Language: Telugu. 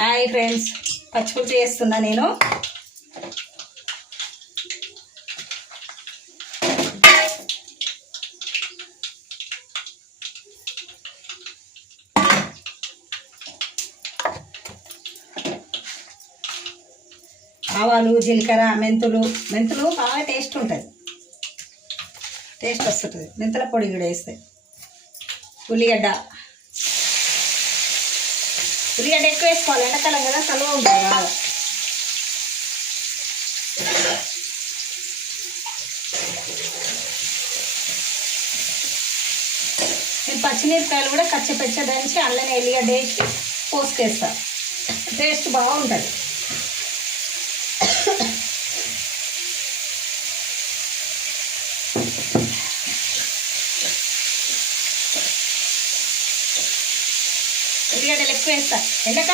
హాయ్ ఫ్రెండ్స్, పచ్చిపులుసు చేస్తున్నా నేను. ఆవాలు, జీలకర్ర, మెంతులు బాగా టేస్ట్ ఉంటుంది, టేస్ట్ వస్తుంటుంది. మెంతుల పొడి కూడా వేస్తాయి. ఉల్లిగడ్డ ఎక్కువ వేసుకోవాలి, ఎండాకాలం కదా, చలువ ఉంటుంది బాగా. నేను పచ్చిమిరపకాయలు కూడా కచ్చపచ్చ దంచి అల్లనే ఎల్లిగడ్డ వేసి పోసుకేస్తా, టేస్ట్ బాగుంటుంది. ఉల్లిగడ్డలు ఎక్కువ వేస్తా ఎండాకాలం.